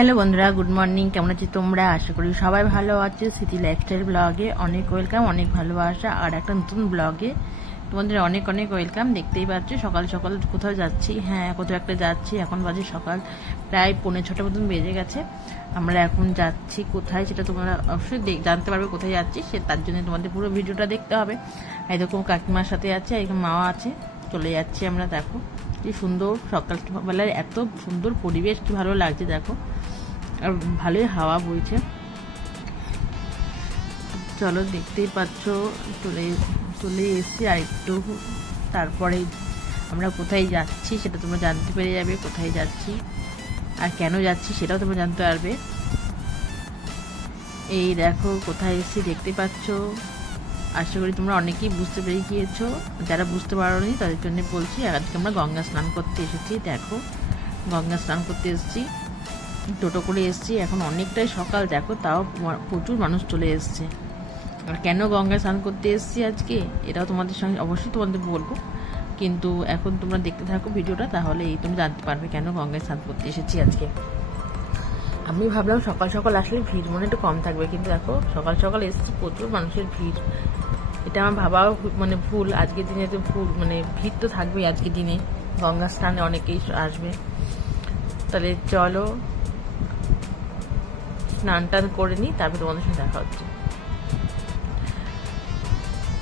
Hello বন্ধুরা, good morning. কেমন আছো তোমরা? আশা করি সবাই ভালো আছে। সিটি লাইফস্টাইল ব্লগে অনেক ওয়েলকাম, অনেক ভালোবাসা আর একটা নতুন ব্লগে তোমাদের অনেক অনেক ওয়েলকাম। দেখতেই পাচ্ছ সকাল সকাল কোথাও যাচ্ছি, হ্যাঁ কোথাও একটা যাচ্ছি। এখন বাজে সকাল প্রায় 5:45 মতন বেজে গেছে। আমরা এখন যাচ্ছি কোথায় সেটা তোমরা অবশ্যই জানতে পারবে কোথায় যাচ্ছি, সে তার জন্য তোমাদের পুরো ভিডিওটা দেখতে হবে। এরকম কাকিমার সাথে আছে, এরকম মাও আছে, চলে যাচ্ছি আমরা। দেখো কি সুন্দর সকালবেলায় এত সুন্দর পরিবেশ, কি ভালো লাগছে দেখো, আর ভালোই হাওয়া বইছে। চলো দেখতেই পাচ্ছ চলে এসছি আর একটু, তারপরে আমরা কোথায় যাচ্ছি সেটা তোমরা জানতে পেরে যাবে। কোথায় যাচ্ছি আর কেন যাচ্ছি সেটাও তোমরা জানতে পারবে। এই দেখো কোথায় এসছি দেখতে পাচ্ছ। আশা করি তোমরা অনেকেই বুঝতে পেরে গিয়েছো, যারা বুঝতে পারোনি তাদের জন্য বলছি। আজকে আমরা গঙ্গা স্নান করতে এসেছি। দেখো গঙ্গা স্নান করতে এসেছি, টোটো করে এসেছি। এখন অনেকটাই সকাল দেখো, তাও প্রচুর মানুষ চলে এসছে। আর কেন গঙ্গায় স্নান করতে এসেছি আজকে এটাও তোমাদের সঙ্গে অবশ্যই তোমাদের বলবো, কিন্তু এখন তোমরা দেখতে থাকো ভিডিওটা, তাহলে এই তুমি জানতে পারবে কেন গঙ্গায় স্নান করতে এসেছি আজকে। আমি ভাবলাম সকাল সকাল আসলে ভিড় মনে একটু কম থাকবে, কিন্তু দেখো সকাল সকাল এসেছি প্রচুর মানুষের ভিড়। এটা আমার ভাবাও মানে ভুল, আজকের দিনে তো ভুল, মানে ভিড় তো থাকবেই আজকের দিনে, গঙ্গা স্নানে অনেকেই আসবে। তাহলে চলো স্নান টান করে নিই, তারপরে তোমাদের সঙ্গে দেখা হচ্ছে।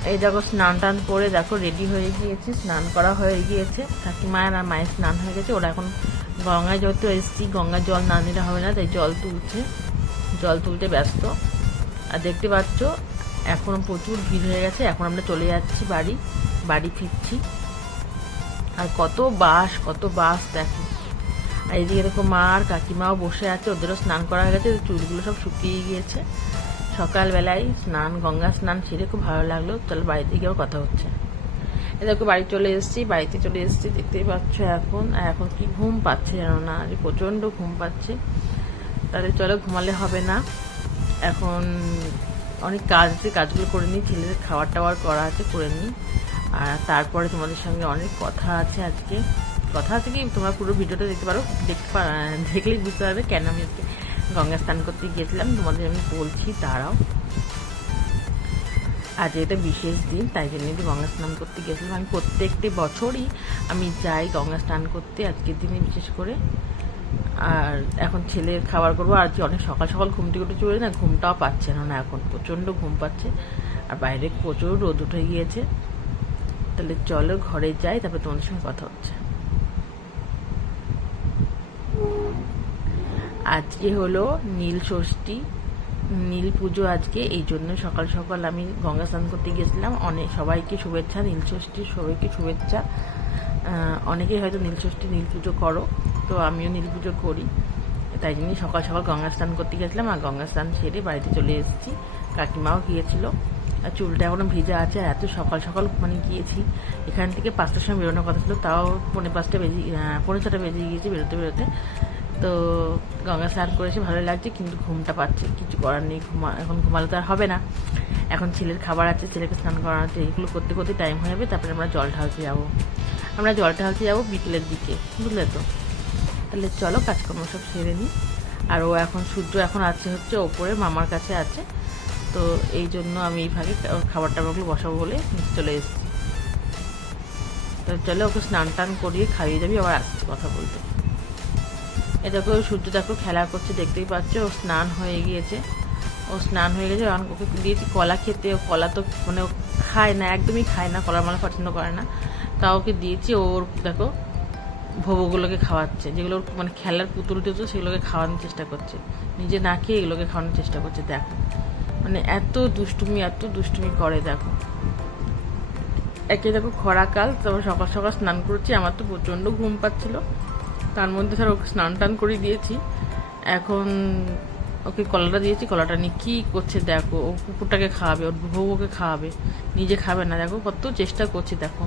এই দেখো স্নান টান করে দেখো রেডি হয়ে গিয়েছে, স্নান করা হয়ে গিয়েছে। কাকিমায়ের আর মায়ের স্নান হয়ে গেছে। ওরা এখন গঙ্গায় যেহেতু এসেছি, গঙ্গার জল না নিলে হবে না, তাই জল তুলতে ব্যস্ত। আর দেখতে পাচ্ছ এখন প্রচুর ভিড় হয়ে গেছে। এখন আমরা চলে যাচ্ছি বাড়ি ফিরছি। আর কত বাস দেখো। আর এদিকে দেখো মা আর কাকিমাও বসে আছে, ওদেরও স্নান করা হয়ে গেছে, চুলগুলো সব শুকিয়ে গিয়েছে। সকালবেলায় গঙ্গা স্নান সেরে খুব ভালো লাগলো। চলো বাড়িতে গিয়েও কথা হচ্ছে। দেখো বাড়িতে চলে এসেছি দেখতেই পাচ্ছ। এখন কি ঘুম পাচ্ছে জানো না, আজ প্রচন্ড ঘুম পাচ্ছে। তাহলে চলো ঘুমালে হবে না, এখন অনেক কাজ আছে, কাজগুলো করে নিই। ছেলেদের খাবার টাবার করা আছে, করে নিই। আর তারপরে তোমাদের সঙ্গে অনেক কথা আছে আজকে। কথা আছে কি, তোমরা পুরো ভিডিওটা দেখলেই বুঝতে পারবে কেন আমি আজকে গঙ্গা স্নান করতে গিয়েছিলাম। তোমাদের আমি বলছি, দাঁড়াও। আজ এটা বিশেষ দিন, তাই জন্য গঙ্গা স্নান করতে গিয়েছিলাম। আমি প্রত্যেকটি বছরই আমি যাই গঙ্গা স্নান করতে, আজকের দিনে বিশেষ করে। আর এখন ছেলের খাবার করবো। আর অনেক সকাল সকাল ঘুম থেকে উঠে চলে না, ঘুমটাও পাচ্ছে না, এখন প্রচণ্ড ঘুম পাচ্ছে। আর বাইরে প্রচুর রোদ উঠে গিয়েছে। তাহলে চলো ঘরে যাই, তারপরে তোমাদের সঙ্গে কথা হচ্ছে। আজকে হলো নীল ষষ্ঠী, নীল পুজো আজকে, এই জন্য সকাল সকাল আমি গঙ্গা স্নান করতে গিয়েছিলাম। সবাইকে শুভেচ্ছা, নীল ষষ্ঠীর সবাইকে শুভেচ্ছা। অনেকেই হয়তো নীল ষষ্ঠী নীল পুজো করো, তো আমিও নীল পুজো করি। তাই জন্যই সকাল সকাল গঙ্গা স্নান করতে গেছিলাম। আর গঙ্গা স্নান সেরে বাড়িতে চলে এসেছি। কাকিমাও গিয়েছিল। আর চুলটা এখনো ভিজা আছে। আর এত সকাল সকাল মানে গিয়েছি, এখান থেকে 5টার সময় বেরোনোর কথা ছিল, তাও 5:45 বেজে গিয়েছি বেরোতে। তো গঙ্গা স্নান করেছি, ভালো লাগছে, কিন্তু ঘুমটা পাচ্ছে, কিছু করার নেই। এখন ঘুমালে তো আর হবে না। এখন ছেলের খাবার আছে, ছেলেকে স্নান করানো আছে, এগুলো করতে করতে টাইম হয়ে যাবে। তারপরে আমরা জল ঢালতে যাবো বিকেলের দিকে, বুঝলে তো। তাহলে চলো কাজকর্ম সব সেরে নিই। আর ও এখন সূর্য এখন হচ্ছে ওপরে মামার কাছে আছে, তো এই জন্য আমি এই ভাগে খাবার টাবারগুলো বসাবো বলে চলে এসেছি। তো চলো ওকে স্নান টান করিয়ে খাইয়ে যাবি, আবার আসছি কথা বলতে। এ দেখো সূর্য দেখো খেলা করছে, দেখতেই পাচ্ছ। ও স্নান হয়ে গিয়েছে। ওকে দিয়েছি কলা খেতে। ও কলা তো মানে ও খায় না, একদমই খায় না, কলার মালা পছন্দ করে না। তা ওকে দিয়েছি। ওর দেখো ভোগগুলোকে খাওয়াচ্ছে, যেগুলো মানে খেলার পুতুল টুতুল সেগুলোকে খাওয়ানোর চেষ্টা করছে, নিজে না খেয়ে এগুলোকে খাওয়ানোর চেষ্টা করছে। দেখো মানে এত দুষ্টুমি করে দেখো। দেখো খরাকাল, তারপর সকাল সকাল স্নান করছি। আমার তো প্রচণ্ড ঘুম পাচ্ছিল, তার মধ্যে ধর ওকে স্নান টান করে দিয়েছি। এখন ওকে কলাটা দিয়েছি, কলাটা নিয়ে কী করছে দেখো। ও কুকুরটাকে খাওয়াবে, ওর ভোগকে খাওয়াবে, নিজে খাবে না। দেখো কত চেষ্টা করছি দেখো।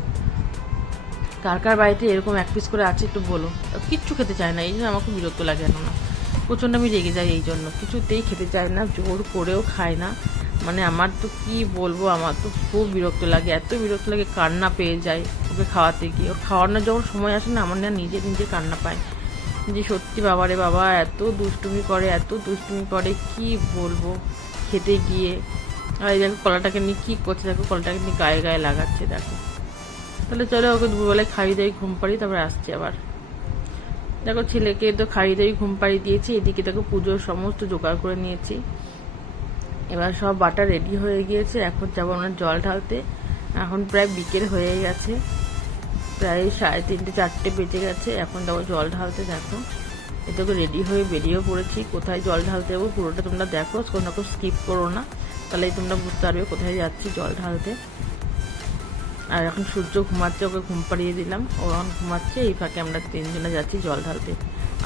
কার কার বাড়িতে এরকম এক পিস করে আছে একটু বলো। কিচ্ছু খেতে চায় না, এই জন্য আমাকে বিরক্ত লাগে না। প্রচণ্ড আমি রেগে যাই এই জন্য, কিছুতেই খেতে চায় না, জোর করেও খায় না। মানে আমার তো কি বলবো, আমার তো খুব বিরক্ত লাগে, এত বিরক্ত লাগে, কান্না পেয়ে যায় ওকে খাওয়াতে গিয়ে। ওর খাওয়ানোর যখন সময় আসে না, আমার না নিজে কান্না পায়। যে সত্যি বাবারে বাবা এত দুষ্টুমি করে, এত দুষ্টুমি করে কি বলবো। খেতে গিয়ে আর এই দেখো কলাটাকে নিয়ে কী করছে, দেখো কলাটাকে নিয়ে গায়ে গায়ে লাগাচ্ছে দেখো। তাহলে চলো ওকে দুপুরবেলায় খাইয়ে দিয়ে ঘুম পাড়ি, তারপরে আসছি আবার। দেখো ছেলেকে তো খাইয়ে দিয়ে ঘুম পাড়িয়ে দিয়েছি, এদিকে দেখো পুজোর সমস্ত জোগাড় করে নিয়েছি। এবার সব বাটা রেডি হয়ে গিয়েছে, এখন যাবো আমরা জল ঢালতে। এখন প্রায় বিকেল হয়ে গেছে, প্রায় 3:30 4টে বেজে গেছে। এখন যাবো জল ঢালতে। দেখো এটাকে রেডি হয়ে বেরিয়েও পড়েছি। কোথায় জল ঢালতে যাবো পুরোটা তোমরা দেখো, কোনো রকম স্কিপ করো না, তাহলেই তোমরা বুঝতে পারবে কোথায় যাচ্ছি জল ঢালতে। আর এখন সূর্য ঘুমাচ্ছে, ওকে ঘুম পাড়িয়ে দিলাম, ও এখন ঘুমাচ্ছে। এই ফাঁকে আমরা 3জনে যাচ্ছি জল ঢালতে।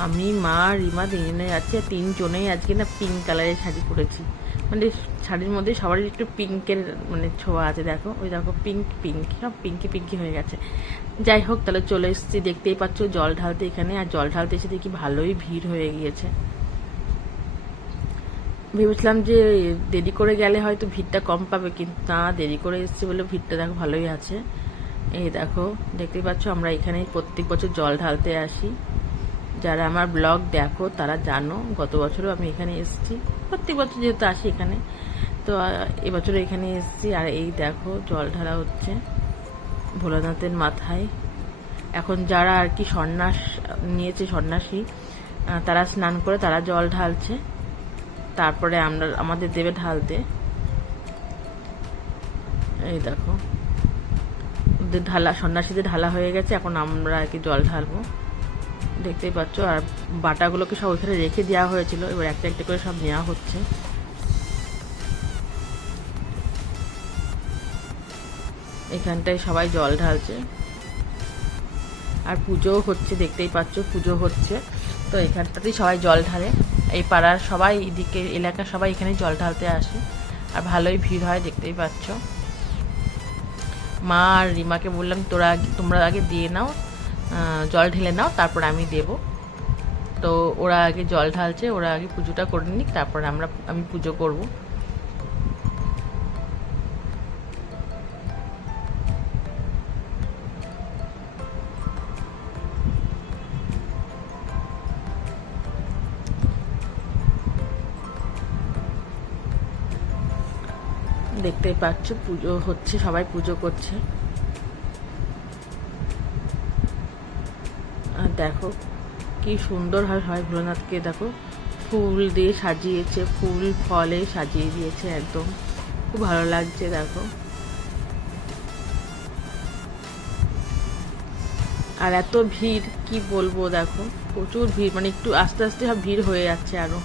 আমি, মা, রিমা 3জনে যাচ্ছি। আর 3জনেই আজকে না পিঙ্ক কালারের শাড়ি পরেছি, মানে শাড়ির মধ্যে সবারই একটু পিঙ্কের মানে ছোঁয়া আছে। দেখো ওই দেখো পিঙ্ক পিঙ্ক সব পিঙ্কি পিঙ্কি হয়ে গেছে। যাই হোক, তাহলে চলে এসেছি, দেখতেই পাচ্ছ জল ঢালতে এখানে। আর জল ঢালতে এসে দেখি ভালোই ভিড় হয়ে গিয়েছে। ভেবেছিলাম যে দেরি করে গেলে হয়তো ভিড়টা কম পাবে, কিন্তু না, দেরি করে এসেছি বলে ভিড়টা দেখো ভালোই আছে। এই দেখো দেখতেই পাচ্ছ, আমরা এখানে প্রত্যেক বছর জল ঢালতে আসি। যারা আমার ব্লগ দেখো তারা জানো, গত বছরও আমি এখানে এসেছি, প্রত্যেক বছর যেহেতু আসি এখানে, তো এবছরও এখানে এসেছি। আর এই দেখো জল ঢালা হচ্ছে ভোলানাথের মাথায়। এখন যারা আর কি সন্ন্যাস নিয়েছে, সন্ন্যাসী, তারা স্নান করে তারা জল ঢালছে, তারপরে আমাদের দেবে ঢালতে। এই দেখো ওদের ঢালা, সন্ন্যাসীদের ঢালা হয়ে গেছে, এখন আমরা আর কি জল ঢালবো, দেখতেই পাচ্ছ। আর বাটাগুলোকে সব ওইখানে রেখে দেওয়া হয়েছিল, এবার একটা একটা করে সব নেওয়া হচ্ছে। এখানটায় সবাই জল ঢালছে আর পুজোও হচ্ছে, দেখতেই পাচ্ছ পুজো হচ্ছে। তো এখানটাতেই সবাই জল ঢালে, এই পাড়ার সবাই, এদিকে এলাকার সবাই এখানে জল ঢালতে আসে। আর ভালোই ভিড় হয়, দেখতেই পাচ্ছ। মা আর রিমাকে বললাম তোমরা আগে দিয়ে নাও, জল ঢেলে নাও, তারপর আমি দেব। তো ওরা আগে জল ঢালছে, ওরা আগে পুজোটা করে নিক, তারপর আমি পুজো করব। দেখতেই পাচ্ছ পুজো হচ্ছে, সবাই পুজো করছে। আর দেখো কি সুন্দর হয় ভোলানাথকে, দেখো ফুল দিয়ে সাজিয়েছে, ফুল ফলে সাজিয়ে দিয়েছে, একদম খুব ভালো লাগছে। দেখো আর এত ভিড় কি বলবো, দেখো প্রচুর ভিড়, মানে একটু আস্তে আস্তে সব ভিড় হয়ে যাচ্ছে আরো।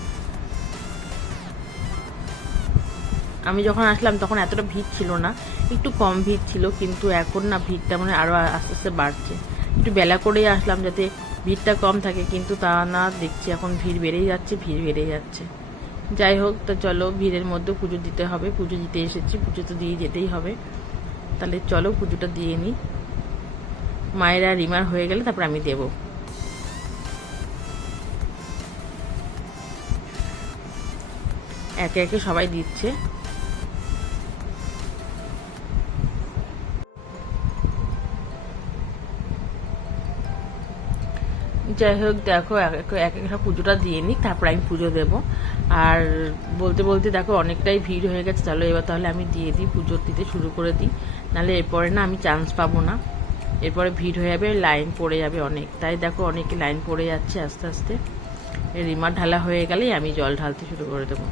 আমি যখন আসলাম তখন এতটা ভিড় ছিল না, একটু কম ভিড় ছিল, কিন্তু এখন না ভিড়টা মানে আরো আস্তে আস্তে বাড়ছে। একটু বেলা করেই আসলাম যাতে ভিড়টা কম থাকে, কিন্তু তা না, দেখছি এখন ভিড় বেড়েই যাচ্ছে, ভিড় বেড়ে যাচ্ছে। যাই হোক, তো চলো ভিড়ের মধ্যে পুজো দিতে হবে, পুজো দিতে এসেছি, পুজো তো দিয়ে যেতেই হবে। তাহলে চলো পুজোটা দিয়ে নিই, মায়ের আর রিমার হয়ে গেলে তারপর আমি দেব। একে একে সবাই দিচ্ছে। যাই হোক, দেখো এক এক সব পুজোটা দিয়ে নিই, তারপর আমি পুজো দেবো। আর বলতে বলতে দেখো অনেকটাই ভিড় হয়ে গেছে, চলো এবার তাহলে আমি দিয়ে দিই, পুজো দিতে শুরু করে দিই, নাহলে এরপরে না আমি চান্স পাবো না, এরপরে ভিড় হয়ে যাবে, লাইন পড়ে যাবে অনেক। তাই দেখো অনেকে লাইন পড়ে যাচ্ছে আস্তে আস্তে। রিমার ঢালা হয়ে গেলেই আমি জল ঢালতে শুরু করে দেবো।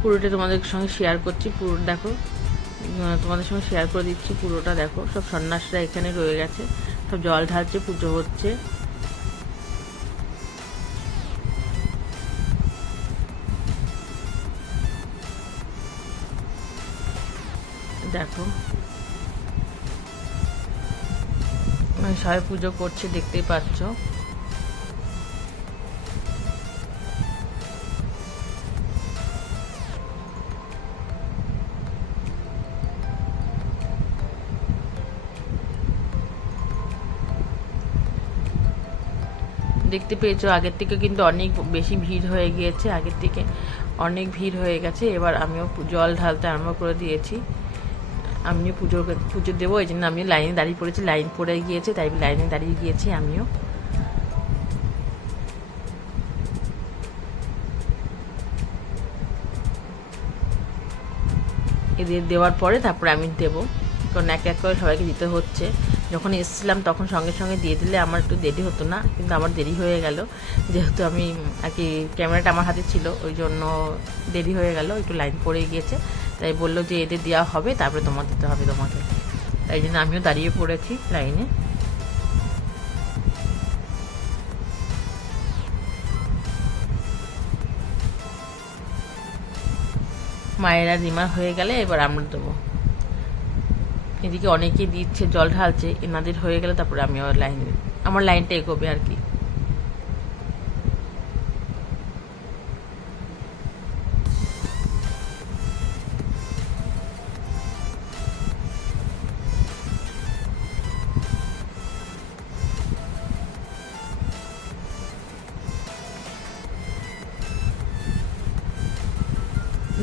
পুরোটা তোমাদের সঙ্গে শেয়ার করছি, পুরো দেখো তোমাদের সঙ্গে শেয়ার করে দিচ্ছি পুরোটা। দেখো সব সন্ন্যাসীরা এখানে রয়ে গেছে, সব জল ঢালছে, পুজো হচ্ছে। দেখো সবাই পুজো করছে, দেখতেই পাচ্ছ। দেখতে পেয়েছো আগের থেকে কিন্তু অনেক বেশি ভিড় হয়ে গিয়েছে, আগের থেকে অনেক ভিড় হয়ে গেছে। এবার আমিও জল ঢালতে আরম্ভ করে দিয়েছি। আমিও পুজো পুজো দেবো, এই জন্য আমিও লাইনে দাঁড়িয়ে পড়েছি, লাইন পড়ে গিয়েছে তাই লাইনে দাঁড়িয়ে গিয়েছি আমিও। এদের দেওয়ার পরে তারপরে আমি দেবো, কারণ এক এক করে সবাইকে দিতে হচ্ছে। যখন এসেছিলাম তখন সঙ্গে সঙ্গে দিয়ে দিলে আমার একটু দেরি হতো না, কিন্তু আমার দেরি হয়ে গেল, যেহেতু আমি আর কি ক্যামেরাটা আমার হাতে ছিল ওই জন্য দেরি হয়ে গেল, একটু লাইন পড়ে গিয়েছে। তাই বললো যে এদের দেওয়া হবে তারপরে তোমার দিতে হবে তোমাকে, তাই জন্য আমিও দাঁড়িয়ে পড়েছি লাইনে। মায়েরা রিমা হয়ে গেলে এবার আমরা দেবো। এদিকে অনেকেই দিচ্ছে, জল ঢালছে, এনাদের হয়ে গেলে তারপরে আমি আমার লাইনটা এগোবে আর কি।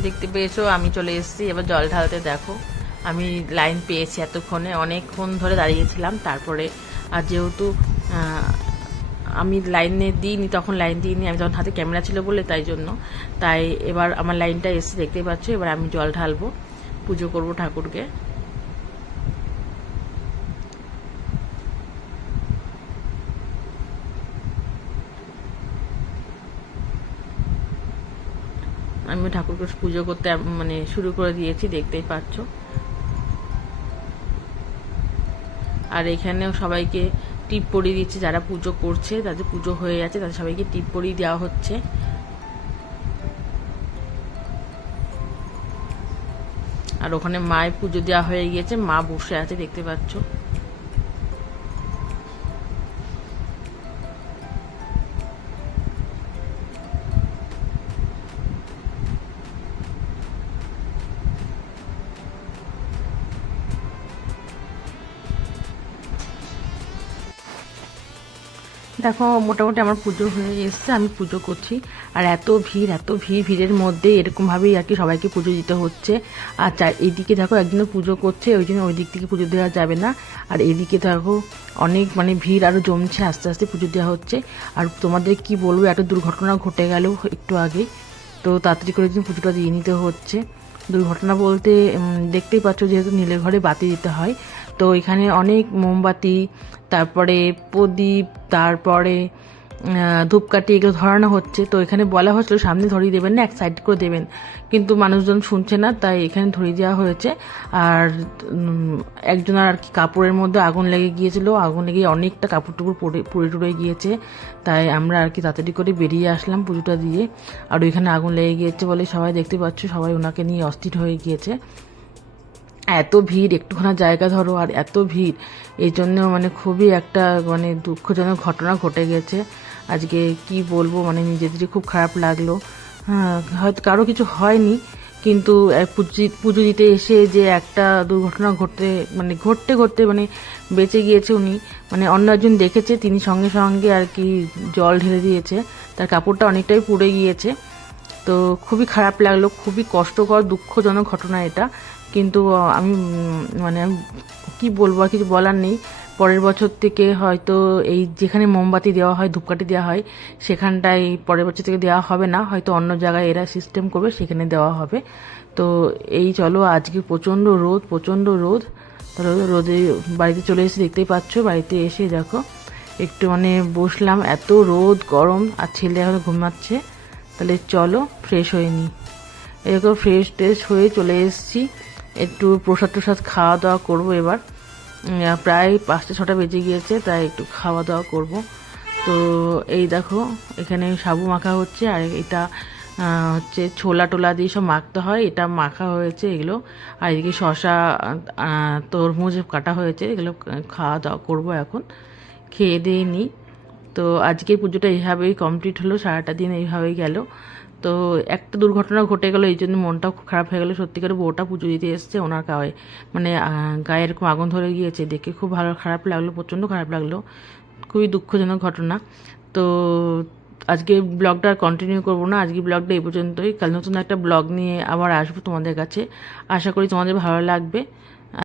দেখতে পেয়েছো আমি চলে এসেছি এবার জল ঢালতে। দেখো আমি লাইন পেয়েছি, এতক্ষণে অনেকক্ষণ ধরে দাঁড়িয়েছিলাম, তারপরে আর যেহেতু আমি লাইনে দিইনি, তখন লাইন দিইনি, আমি তখন হাতে ক্যামেরা ছিল বলে তাই এবার আমার লাইনটা এসে দেখতেই পাচ্ছ। এবার আমি জল ঢালবো, পুজো করব ঠাকুরকে। আমি ঠাকুরকে পুজো করতে মানে শুরু করে দিয়েছি, দেখতেই পাচ্ছ। আর এখানেও সবাইকে টিপ পরিয়ে দিচ্ছে, যারা পুজো করছে তাদের পুজো হয়ে যাচ্ছে তাদের সবাইকে টিপ পরিয়ে দেওয়া হচ্ছে। আর ওখানে মায়ের পুজো দেওয়া হয়ে গিয়েছে, মা বসে আছে দেখতে পাচ্ছ। দেখো মোটামুটি আমার পুজো হয়ে এসছে, আমি পুজো করছি। আর এত ভিড়, এত ভিড়, ভিড়ের মধ্যে এরকমভাবেই আর কি সবাইকে পুজো দিতে হচ্ছে। আর এইদিকে দেখো একজনে পুজো করছে, ওই জন্য ওই দিক থেকে পুজো দেওয়া যাবে না। আর এদিকে দেখো অনেক মানে ভিড় আরও জমছে, আস্তে আস্তে পুজো দেওয়া হচ্ছে। আর তোমাদের কি বলবো, একটা দুর্ঘটনা ঘটে গেল একটু আগেই, তো তাড়াতাড়ি করে পুজোটা দিয়ে নিতে হচ্ছে। দুর্ঘটনা বলতে দেখতেই পাচ্ছ, যেহেতু নীলের ঘরে বাতি দিতে হয়, তো এখানে অনেক মোমবাতি, তারপরে প্রদীপ, তারপরে ধূপকাঠি এগুলো ধরানো হচ্ছে। তো এখানে বলা হচ্ছিল সামনে ধরিয়ে দেবেন না, এক সাইড করে দেবেন, কিন্তু মানুষজন শুনছে না, তাই এখানে ধরিয়ে দেওয়া হয়েছে। আর একজনের আর কি কাপড়ের মধ্যে আগুন লেগে গিয়েছিল, আগুন লেগে অনেকটা কাপড় টুপড় পুড়ে টুড়ে গিয়েছে। তাই আমরা আর কি তাড়াতাড়ি করে বেরিয়ে আসলাম পুজোটা দিয়ে। আর ওইখানে আগুন লেগে গিয়েছে বলে সবাই দেখতে পাচ্ছ, সবাই ওনাকে নিয়ে অস্থির হয়ে গিয়েছে। এত ভিড়, একটুখানা জায়গা ধরো, আর এত ভিড়, এই জন্য মানে খুবই একটা মানে দুঃখজনক ঘটনা ঘটে গেছে আজকে। কি বলবো, মানে নিজেদেরই খুব খারাপ লাগলো। হ্যাঁ, হয়তো কারো কিছু হয়নি, কিন্তু পুজো দিতে এসে যে একটা দুর্ঘটনা ঘটতে ঘটতে মানে বেঁচে গিয়েছে উনি। মানে অন্য একজন দেখেছে, তিনি সঙ্গে সঙ্গে আর কি জল ঢেলে দিয়েছে, তার কাপড়টা অনেকটাই পুড়ে গিয়েছে। তো খুবই খারাপ লাগলো, খুবই কষ্টকর দুঃখজনক ঘটনা এটা। কিন্তু আমি মানে কি বলবো, আর কিছু বলার নেই। পরের বছর থেকে হয়তো এই যেখানে মোমবাতি দেওয়া হয়, ধূপকাঠি দেওয়া হয়, সেখানটায় পরের বছর থেকে দেওয়া হবে না, হয়তো অন্য জায়গায় এরা সিস্টেম করবে, সেখানে দেওয়া হবে। তো এই চলো, আজকে প্রচণ্ড রোদ, প্রচণ্ড রোদ। তাহলে রোদে বাড়িতে চলে এসে দেখতেই পাচ্ছ, বাড়িতে এসে দেখো একটু মানে বসলাম, এত রোদ গরম, আর ছেলে এখন ঘুমাচ্ছে। তাহলে চলো ফ্রেশ হয়ে নিই। এরকম ফ্রেশ ট্রেশ হয়ে চলে এসেছি, একটু প্রসাদ টসাদ খাওয়া দাওয়া করবো এবার। প্রায় 5টা 6টা বেজে গিয়েছে, তাই একটু খাওয়া দাওয়া করব। তো এই দেখো এখানে সাবু মাখা হচ্ছে, আর এটা হচ্ছে ছোলা টোলা দিয়ে সব মাখতে হয়, এটা মাখা হয়েছে এগুলো। আর এদিকে শশা, তরমুজ কাটা হয়েছে, এগুলো খাওয়া দাওয়া করবো এখন, খেয়ে দিয়ে নিই। তো আজকের পুজোটা এইভাবেই কমপ্লিট হলো, সারাটা দিন এইভাবেই গেল। তো একটা দুর্ঘটনা ঘটে গেলো, এই জন্য মনটাও খুব খারাপ হয়ে গেলো। সত্যিকারে বউটা পুজো দিতে এসছে, ওনার গায়ে মানে গায়ে এরকম আগুন ধরে গিয়েছে, দেখে খুব খারাপ লাগলো, প্রচণ্ড খারাপ লাগলো, খুবই দুঃখজনক ঘটনা। তো আজকে ব্লগটা আর কন্টিনিউ করবো না, আজকে ব্লগটা এই পর্যন্তই। কাল নতুন একটা ব্লগ নিয়ে আবার আসবো তোমাদের কাছে, আশা করি তোমাদের ভালো লাগবে।